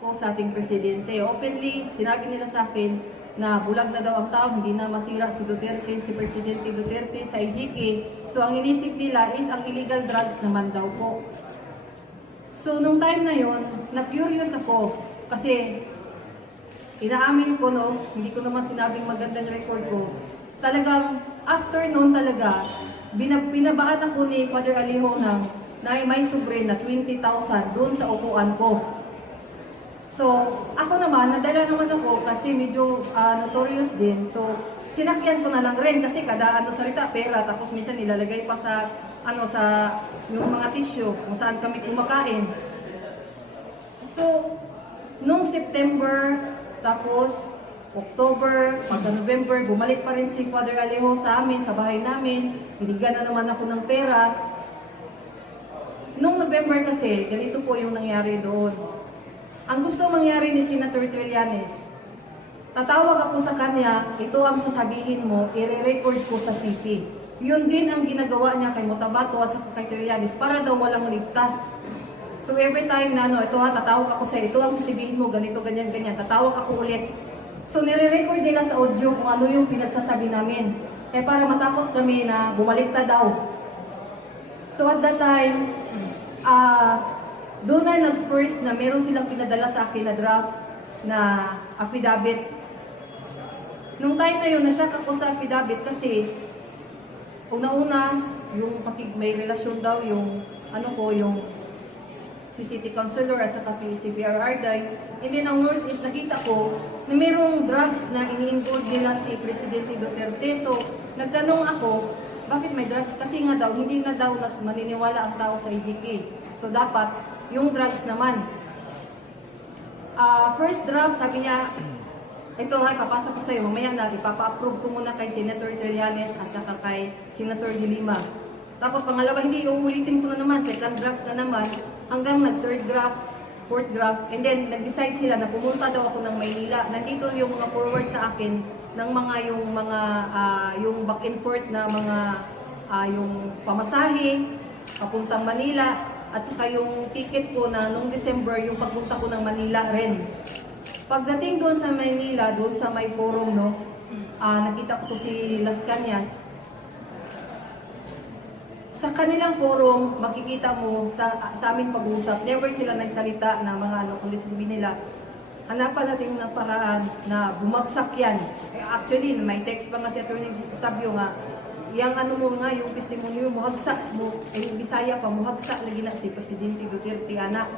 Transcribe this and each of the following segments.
ko sa ating presidente. Openly, sinabi nila sa akin na bulag na daw ang tao, hindi na masira si Duterte, si Presidente Duterte sa IGK. So ang inisip nila is ang illegal drugs naman daw po. So nung time na yon, na-curious ako kasi inaamin ko hindi ko naman sinabing magandang record ko. Talagang after noon talaga, binabaat ako ni Father Alejo na may sobre na 20,000 doon sa upuan ko. So, ako naman, nadala naman ako kasi medyo notorious din. So, sinakyan ko na lang rin kasi kada salita pera, tapos minsan nilalagay pa sa sa yung mga tissue kung saan kami kumakain. So, nung September, tapos October, pagka November, bumalik pa rin si Father Alejo sa amin, sa bahay namin. Binigyan na naman ako ng pera. Nung November kasi, ganito po yung nangyari doon. Ang gusto mangyari ni Senator Trillanes, tatawag ako sa kanya, ito ang sasabihin mo, i-record ko sa city. Yun din ang ginagawa niya kay Motabato at kay Trillanes para daw walang ligtas. So every time na ito tatawag ako sa ito ang sasabihin mo, ganito, ganyan, ganyan, tatawag ako ulit. So nire-record nila sa audio kung ano yung pinagsasabi namin. Kaya para matakot kami na bumalik na daw. So at that time, doon na nag-first na meron silang pinadala sa akin na draft na affidavit. Nung time na yun, na-shock ako sa affidavit kasi una-una, yung may relasyon daw yung yung si City Councilor at saka si PR Arday. And then ang worst is nakita ko na mayroong drugs na ini-involve nila si Presidente Duterte. So nagtanong ako, bakit may drugs? Kasi nga daw, hindi na daw maniniwala ang tao sa IGK. So dapat, yung drugs naman. First draft, sabi niya, ito ay papasa ko sa iyo, mamaya na, ipapa-approve ko muna kay Senator Trillanes at saka kay Senator De Lima. Tapos pangalawa, hindi, uulitin ko na naman, second draft na naman, hanggang nag-third draft, fourth draft, and then nag-decide sila na pumunta daw ako ng Maynila. Nandito yung mga forward sa akin ng yung back and forth na mga yung pamasahe papuntang Manila at saka yung ticket ko na nung December yung pagpunta ko ng Manila rin. Pagdating doon sa Manila, doon sa may forum nakita ko to si Las Cañas. Sa kanilang forum, makikita mo sa amin pag-usap, never sila nagsalita na mga kundi sasabihin nila, hanapan natin ng paraan na bumagsak yan. Actually, may text pa nga si Atty. Sabio nga, yung yung testimonyo, muhagsak mo, Bisaya pa, muhagsak lagi na si Presidente Duterte, anak.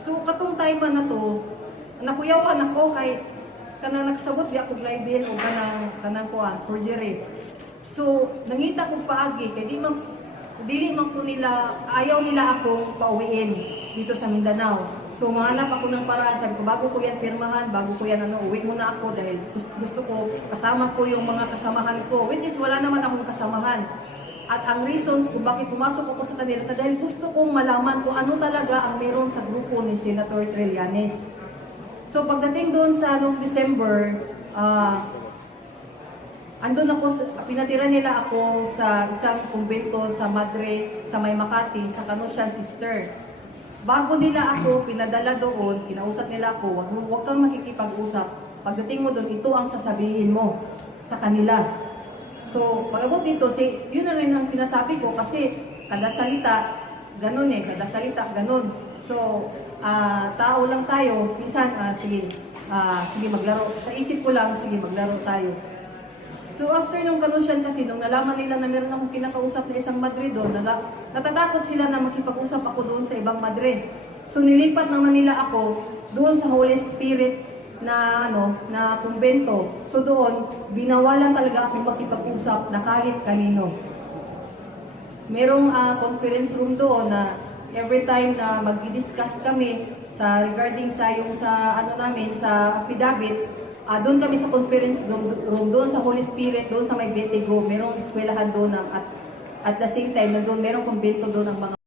So, katong time na to, nakuyawan ako kay kanang nakasabot di ako libel o kanang forgery. So, nangita ko paagi, kaya dili man ko nila, ayaw nila akong pauwiin dito sa Mindanao. So, mahanap ako ng paraan, sabi ko, bago ko yan pirmahan, bago ko yan uwi muna ako dahil gusto ko, kasama ko yung mga kasamahan ko, which is wala naman akong kasamahan. At ang reasons kung bakit pumasok ako sa kanila, dahil gusto kong malaman kung ano talaga ang meron sa grupo ni Senator Trillanes. So, pagdating doon sa December, andun ako, pinatira nila ako sa isang kumbento sa Madre, sa May Makati, sa Kanusian Sister. Bago nila ako pinadala doon, kinausap nila ako, huwag kang makikipag-usap. Pagdating mo doon, ito ang sasabihin mo sa kanila. So, pag-abot dito, yun na rin ang sinasabi ko kasi kada salita, ganun kada salita, ganun. So, tao lang tayo, minsan, sige maglaro. Sa isip ko lang, sige maglaro tayo. So after nung Kanusian kasi, nung nalaman nila na meron akong kinakausap na isang Madre doon, natatakot sila na makipag-usap ako doon sa ibang Madre. So nilipat naman nila ako doon sa Holy Spirit na na kumbento. So doon, binawalan talaga akong makipag-usap na kahit kanino. Merong conference room doon na every time na mag-discuss kami regarding sa namin sa affidavit, doon kami sa conference room, doon sa Holy Spirit, doon sa may Betigo, merong eskwelahan doon at the same time, doon merong kumbento doon ang mga